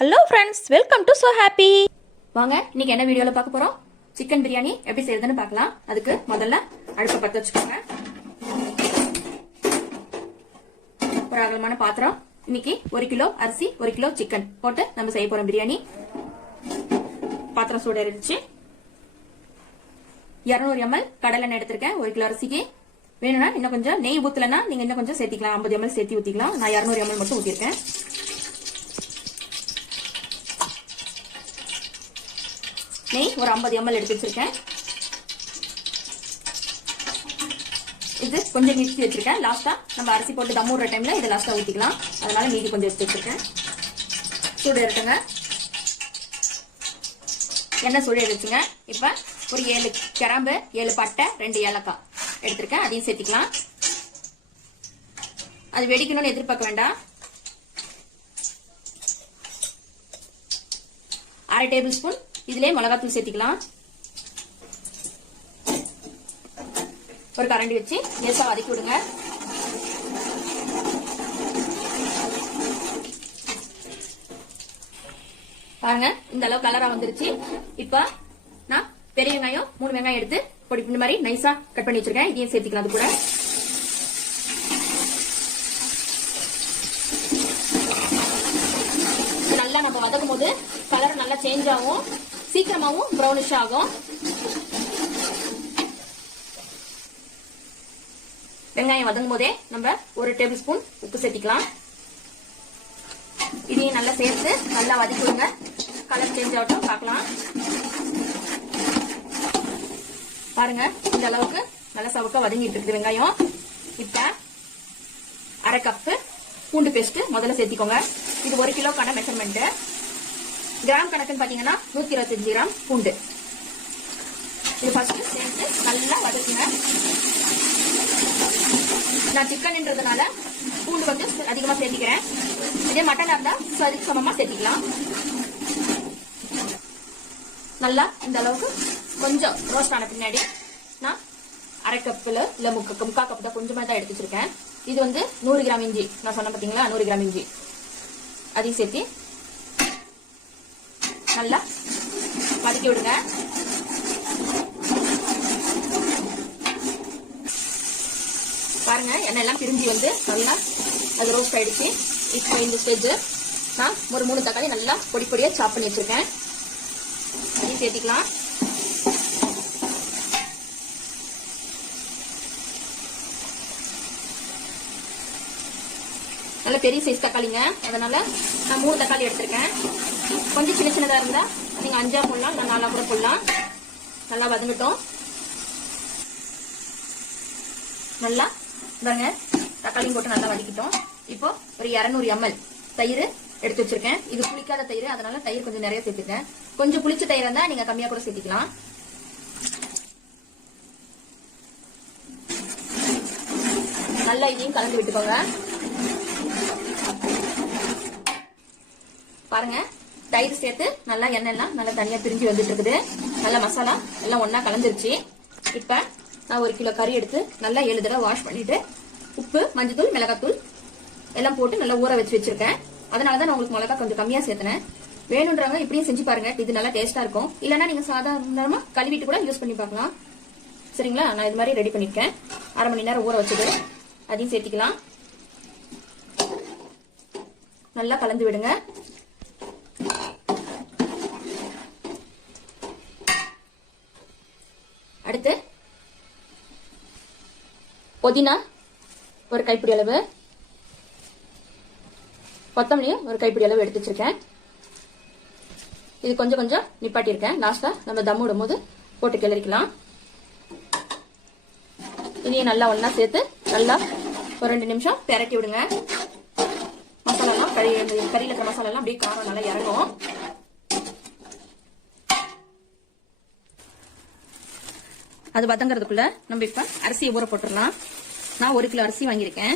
Hello friends welcome to so happy வாங்க இன்னைக்கு என்ன வீடியோல பார்க்க போறோம்? சிக்கன் பிரியாணி எப்படி செய்யறதுன்னு பார்க்கலாம். அதுக்கு முதல்ல அடுப்பை பத்த வச்சுக்கோங்க. ஒரு அகலமான பாத்திரம். இன்னைக்கு ஒரு கிலோ அரிசி ஒரு கிலோ சிக்கன் போட்டு நம்ம செய்ய போறோம் பிரியாணி பாத்திரம் சூடு இருந்துச்சு இரநூறு எம்எல் கடலெண்ணெய் எடுத்திருக்கேன். ஒரு கிலோ அரிசிக்கு. வேணும்னா இன்னும் கொஞ்சம் நெய் ஊத்தலன்னா நீங்க இன்னும் கொஞ்சம் சேர்த்திக்கலாம். ஐம்பது எம்எல் சேர்த்து ஊத்திக்கலாம். நான் இரநூறு எம்எல் மட்டும் ஊத்திருக்கேன் நெய் ஒரு ஐம்பது எம்எல் எடுத்து வச்சிருக்கேன். இது கொஞ்சம் மிக்சி வச்சிருக்கேன். லாஸ்டா நம்ம அரிசி போட்டு தம் விடுற டைம்ல இதை லாஸ்டா ஊத்திக்கலாம். அதனால மீதி கொஞ்சம் எடுத்து வச்சிருக்கேன். சூடு எடுத்துங்க எண்ணெய் சூடு எடுத்துங்க இப்ப ஒரு ஏழு கிராம்பு ஏழு பட்டை ரெண்டு ஏலக்காய் எடுத்திருக்கேன். அதையும் சேர்த்திக்கலாம். அது வெடிக்கணும்னு எதிர்பார்க்க வேண்டாம். அரை டேபிள் ஸ்பூன் இதுலயே மிளகாத்தூள் சேர்த்திக்கலாம். ஒரு கரண்டி வச்சு லேசா வதக்கி விடுங்க. பாருங்க இந்த அளவு கலரா வந்துருச்சு. இப்ப நான் பெரிய வெங்காயம் மூணு வெங்காயம் எடுத்து பொடி இந்த மாதிரி நைஸா கட் பண்ணி வச்சிருக்கேன். இதையும் சேர்த்துக்கலாம் அது கூட. நல்லா நம்ம வதக்கும் போது கலர் நல்லா சேஞ்ச் ஆகும். சீக்கிரமாகவும் ப்ரௌனிஷ் ஆகும். வெங்காயம் வதங்கும் போதே நம்ம ஒரு டேபிள் ஸ்பூன் உப்பு சேர்த்திக்கலாம். இதையும் நல்லா சேர்த்து நல்லா வதக்கிவிடுங்க கலர் சேஞ்ச் ஆகட்டும் பார்க்கலாம். பாருங்க இந்த அளவுக்கு நல்லா சவுக்க வதங்கிட்டு இருக்குது வெங்காயம். இப்ப அரை கப்பு பூண்டு பேஸ்ட் முதல்ல சேர்த்திக்கோங்க. இது ஒரு கிலோக்கான மெஷர்மெண்ட் கிராம் கணக்குன்னு பாத்தீங்கன்னா நூத்தி இருபத்தஞ்சு கிராம் பூண்டு. இது ஃபர்ஸ்ட் சேர்த்து நல்லா வதக்குங்க. நான் சிக்கன்ன்றதுனால பூண்டு கொஞ்சம் அதிகமா சேர்த்திக்கிறேன். இதே மட்டனா இருந்தா சரி சமமா சேர்த்திக்கலாம். நல்லா இந்த அளவுக்கு கொஞ்சம் ரோஸ்ட் ஆன பின்னாடி நான் அரை கப்புல இல்ல முக்கா முக்கா கப் தான் கொஞ்சமா தான் எடுத்து வச்சிருக்கேன். இது வந்து நூறு கிராம் இஞ்சி. நான் சொன்ன பாத்தீங்களா? நூறு கிராம் இஞ்சி. அதையும் சேர்த்து நல்லா வதக்கி விடுங்க. பாருங்க எண்ணெய் எல்லாம் பிரிஞ்சு வந்து நல்லா அது ரோஸ்ட் ஆயிடுச்சு. இப்போ இந்த ஸ்டேஜ் நான் ஒரு மூணு தக்காளி நல்லா பொடி பொடியா சாப் பண்ணி வச்சிருக்கேன். அதையும் சேர்த்திக்கலாம். நல்ல பெரிய சைஸ் தக்காளிங்க. அதனால நான் மூணு தக்காளி எடுத்திருக்கேன். கொஞ்சம் சின்ன சின்னதா இருந்தா நீங்க அஞ்சா போடலாம் இல்லை நல்லா கூட போடலாம். நல்லா வதங்கட்டும். நல்லா இதாங்க தக்காளியும் போட்டு நல்லா வதக்கிட்டோம். இப்போ ஒரு இரநூறு எம்எல் தயிர் எடுத்து வச்சிருக்கேன். இது புளிக்காத தயிர் அதனால தயிர் கொஞ்சம் நிறைய சேர்த்துக்கேன் கொஞ்சம் புளிச்ச தயிர் இருந்தா நீங்க கம்மியா கூட சேர்த்துக்கலாம். நல்லா இதையும் கலந்து விட்டுக்கோங்க. பாருங்க தயிர் சேர்த்து நல்லா எண்ணெய் எல்லாம் நல்லா தனியா பிரிஞ்சு வந்துட்டு இருக்குது நல்லா மசாலா எல்லாம் ஒன்றா கலந்துருச்சு. இப்ப நான் ஒரு கிலோ கறி எடுத்து நல்லா ஏழு தடவை வாஷ் பண்ணிட்டு உப்பு மஞ்சத்தூள் மிளகாத்தூள் எல்லாம் போட்டு நல்லா ஊற வச்சு வச்சிருக்கேன். அதனால தான் நான் உங்களுக்கு மிளகா கொஞ்சம் கம்மியா சேர்த்தனேன். வேணுன்றவங்க இப்படியும் செஞ்சு பாருங்க. இது நல்லா டேஸ்டா இருக்கும். இல்லைன்னா நீங்க சாதாரணமா கழுவிட்டு கூட யூஸ் பண்ணி பார்க்கலாம். சரிங்களா? நான் இது மாதிரி ரெடி பண்ணிருக்கேன். அரை மணி நேரம் ஊற வச்சுட்டு அதையும் சேர்த்திக்கலாம். நல்லா கலந்து விடுங்க. அடுத்து புதினா ஒரு கைப்பிடி அளவு. கொத்தமல்லியும் ஒரு கைப்பிடி அளவு எடுத்து வச்சிருக்கேன். இது கொஞ்சம் கொஞ்சம் நிப்பாட்டியிருக்கேன். லாஸ்டா நம்ம தம் விடும்போது போட்டு கிளறிக்கலாம். இதையும் நல்லா ஒன்றா சேர்த்து நல்லா ஒரு ரெண்டு நிமிஷம் பெரட்டி விடுங்க. மசாலாலாம் கறி கறியில் இருக்கிற மசாலாலாம் அப்படியே காரம் நல்லா இறங்கும். அது வதங்கிறதுக்குள்ள நம்ம இப்ப அரிசியை ஊற போட்டுடலாம். நான் ஒரு கிலோ அரிசி வாங்கியிருக்கேன்.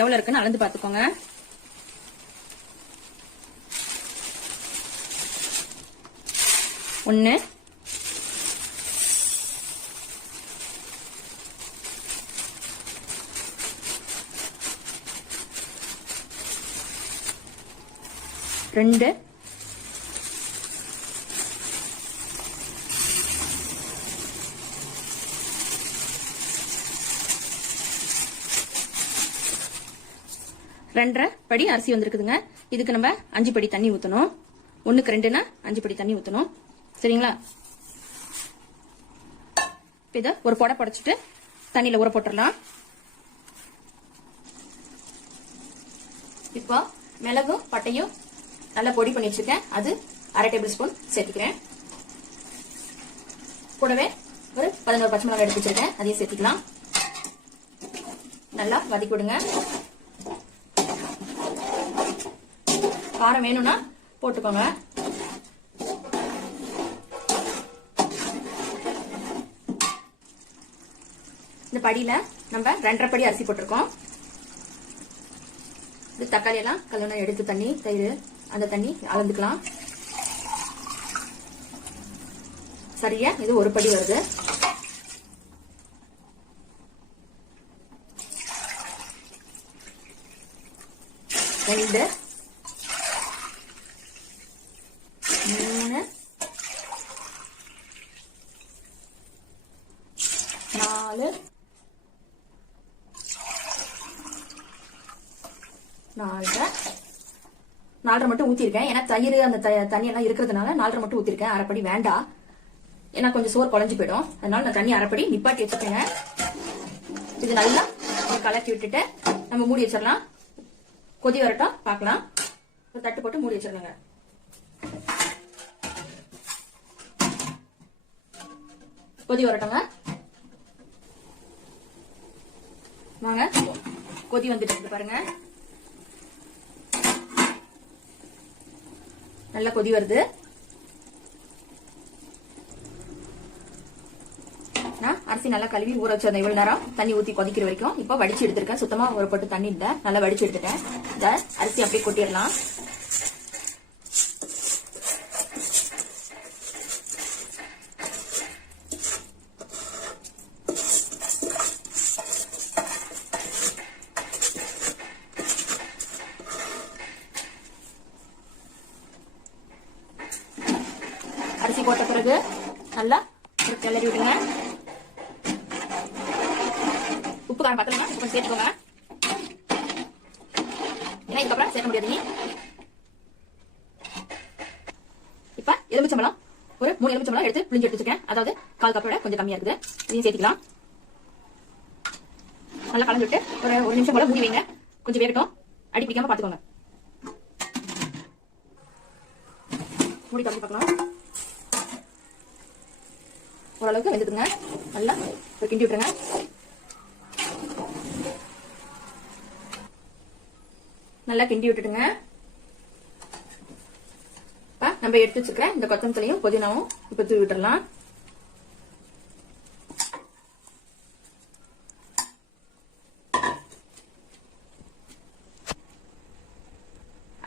எவ்வளவு இருக்குன்னு அளந்து பாத்துக்கோங்க ஒன்னு ரெண்டு. ரெண்டரை படி அரிசி வந்திருக்குதுங்க. இதுக்கு நம்ம அஞ்சு படி தண்ணி ஊற்றணும் ஒன்றுக்கு ரெண்டுனா அஞ்சு படி தண்ணி ஊற்றணும் சரிங்களா? இப்போ இதை ஒரு புடை புடைச்சிட்டு தண்ணியில் ஊற போட்டுடலாம். இப்போ மிளகும் பட்டையும் நல்லா பொடி பண்ணி வச்சிருக்கேன். அது அரை டேபிள் ஸ்பூன் சேர்த்துக்கிறேன். கூடவே ஒரு பதினோரு பச்சை மிளகாய் எடுத்து வச்சிருக்கேன். அதையும் சேர்த்துக்கலாம். நல்லா வதக்கி விடுங்க. காரம் வேணும்னா போட்டுக்கோங்க. இந்த படியில நம்ம ரெண்டரை படி அரிசி போட்டிருக்கோம். இது தக்காளி எல்லாம் கல்யாணம் எடுத்து தண்ணி தயிர் அந்த தண்ணி அளந்துக்கலாம். சரியா? இது ஒரு படி வருது. ரெண்டு. மூணு. நாலு. நாலு. நாலரை மட்டும் ஊத்திருக்கேன். ஏன்னா தயிர் அந்த த- தண்ணி எல்லாம் இருக்கிறதுனால நாலரை மட்டும் ஊத்திருக்கேன். அரைப்படி வேண்டாம் ஏன்னா கொஞ்சம் சோறு குழஞ்சு போயிடும். அதனால நான் தண்ணி அரைப்படி நிப்பாட்டி வச்சுக்கேங்க. இது நல்லா கலக்கி விட்டுட்டு நம்ம மூடி வச்சிடலாம். கொதி வரட்டும். பார்க்கலாம். ஒரு தட்டு போட்டு மூடி வச்சிடலாங்க கொதி வரட்டுங்க வாங்க. கொதி வந்துட்டு பாருங்க. நல்லா கொதி வருது. நான் அரிசி நல்லா கழுவி ஊற வச்சிருந்தேன் இவ்வளவு நேரம். தண்ணி ஊத்தி கொதிக்கிற வரைக்கும். இப்போ வடிச்சு எடுத்திருக்கேன். சுத்தமா ஒரு பட்டு தண்ணி இல்லை. நல்லா வடிச்சு எடுத்துட்டேன். இந்த அரிசி அப்படியே கொட்டிடலாம். மிளகு நல்லா ஒரு கிளறி விடுங்க. உப்பு காரம் பத்தலமா கொஞ்சம் சேர்த்துக்கோங்க. ஏன்னா இதுக்கப்புறம் சேர்க்க முடியாது நீ இப்ப எலுமிச்சம்பழம். ஒரு மூணு எலுமிச்சம்பழம் எடுத்து புளிஞ்சு எடுத்து வச்சிருக்கேன் அதாவது கால் கப்போட கொஞ்சம் கம்மியா இருக்குது. இதையும் சேர்த்துக்கலாம். நல்லா கலந்து விட்டு ஒரு ஒரு நிமிஷம் போல மூடி வைங்க. கொஞ்சம் வேகட்டும். அடி பிடிக்காம பாத்துக்கோங்க மூடி தம்பி பார்க்கலாம் ஓரளவுக்கு வெந்துடுங்க. நல்லா ஒரு கிண்டி விட்டுருங்க. நல்லா கிண்டி விட்டுடுங்க. நம்ம எடுத்து வச்சுக்கிற இந்த கொத்தமல்லியும் புதினாவும் இப்ப தூவி விட்டுடலாம்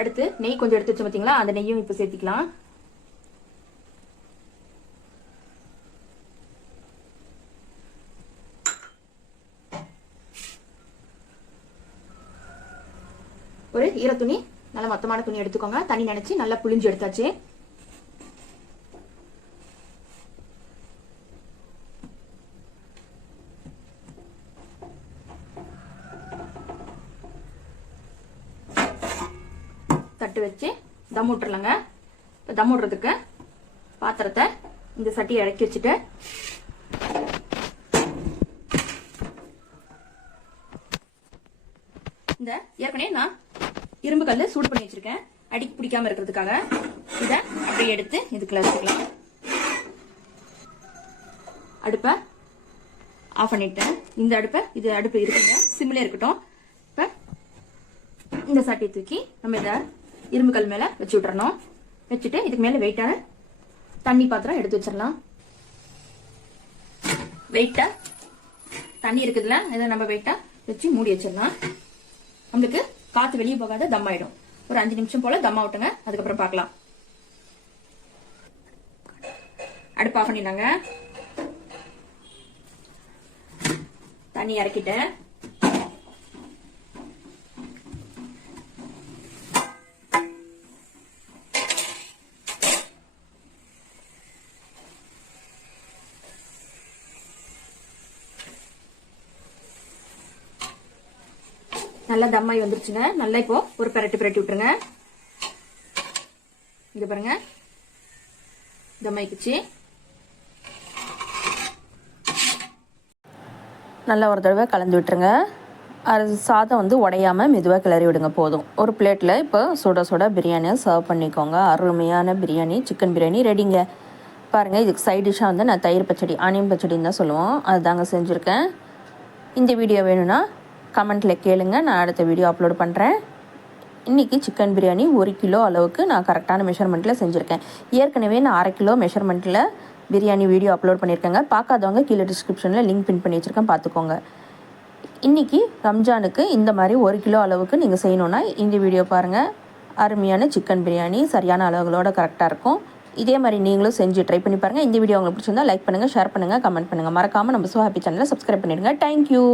அடுத்து நெய் கொஞ்சம் எடுத்து வச்சோம் பார்த்தீங்களா அந்த நெய்யும் இப்ப சேர்த்திக்கலாம். ஒரு ஈர துணி நல்ல மொத்தமான துணி எடுத்துக்கோங்க. தண்ணி நினைச்சு நல்லா புளிஞ்சு எடுத்தாச்சு. தட்டு வச்சு தம் விட்டுருலங்க இப்போ தம் விடுறதுக்கு பாத்திரத்தை இந்த சட்டியை இறக்கி வச்சுட்டு இந்த ஏற்கனவே நான் இரும்பு கல்லு சூடு பண்ணி வச்சிருக்கேன். அடி பிடிக்காம இருக்கிறதுக்காக இத அப்படியே எடுத்து இதுக்குள்ள வச்சுக்கலாம். அடுப்பை ஆஃப் பண்ணிட்டேன். இந்த அடுப்பை இது அடுப்பு இருக்குங்க. சிம்ல இருக்கட்டும். இப்ப இந்த சட்டியை தூக்கி நம்ம இத இரும்பு கல் மேல வச்சு விட்டுறணும். வச்சுட்டு இதுக்கு மேல வெயிட்டான தண்ணி பாத்திரம் எடுத்து வச்சிடலாம். வெயிட்டா தண்ணி இருக்குதுல்ல இதை நம்ம வெயிட்டா வச்சு மூடி வச்சிடலாம். நம்மளுக்கு காத்து வெளியே போகாத தம் ஆயிடும். ஒரு அஞ்சு நிமிஷம் போல தம் ஆகட்டுங்க. அதுக்கப்புறம் பார்க்கலாம். அடுப்பு ஆஃப் தண்ணி இறக்கிட்டேன். நல்லா தம்மாய் வந்துருச்சுங்க. நல்லா இப்போ ஒரு பிரட்டி பிரட்டி விட்டுருங்க. இங்க பாருங்க. தம்மாய்க்குச்சு நல்லா ஒரு தடவை கலந்து விட்டுருங்க. அது சாதம் வந்து உடையாமல் மெதுவாக கிளறி விடுங்க போதும். ஒரு பிளேட்டில் இப்போ சுட சுட பிரியாணியை சர்வ் பண்ணிக்கோங்க. அருமையான பிரியாணி சிக்கன் பிரியாணி ரெடிங்க பாருங்கள் இதுக்கு சைட் டிஷ்ஷாக வந்து நான் தயிர் பச்சடி ஆனியன் பச்சடின்னு தான் சொல்லுவோம். அதுதாங்க செஞ்சுருக்கேன். இந்த வீடியோ வேணும்னா கமெண்ட்டில் கேளுங்க. நான் அடுத்த வீடியோ அப்லோட் பண்ணுறேன் இன்றைக்கி சிக்கன் பிரியாணி ஒரு கிலோ அளவுக்கு நான் கரெக்டான மெஷர்மெண்ட்டில் செஞ்சுருக்கேன். ஏற்கனவே நான் அரை கிலோ மெஷர்மெண்ட்டில் பிரியாணி வீடியோ அப்லோட் பண்ணியிருக்கேங்க. பார்க்காதவங்க கீழே டிஸ்கிரிப்ஷனில் லிங்க் பின் பண்ணி வச்சுருக்கேன். பார்த்துக்கோங்க. இன்றைக்கி ரம்ஜானுக்கு இந்த மாதிரி ஒரு கிலோ அளவுக்கு நீங்கள் செய்யணுன்னா இந்த வீடியோ பாருங்கள் அருமையான சிக்கன் பிரியாணி சரியான அளவுகளோட கரெக்டாக இருக்கும். இதே மாதிரி நீங்களும் செஞ்சு ட்ரை பண்ணி பாருங்கள் இந்த வீடியோ உங்களுக்கு பிடிச்சிருந்தா லைக் பண்ணுங்கள் ஷேர் பண்ணுங்கள் கமெண்ட் பண்ணுங்கள் மறக்காமல் நம்ம ஸோ ஹாப்பி சேனலை சப்ஸ்கிரைப் பண்ணிடுங்க. Thank you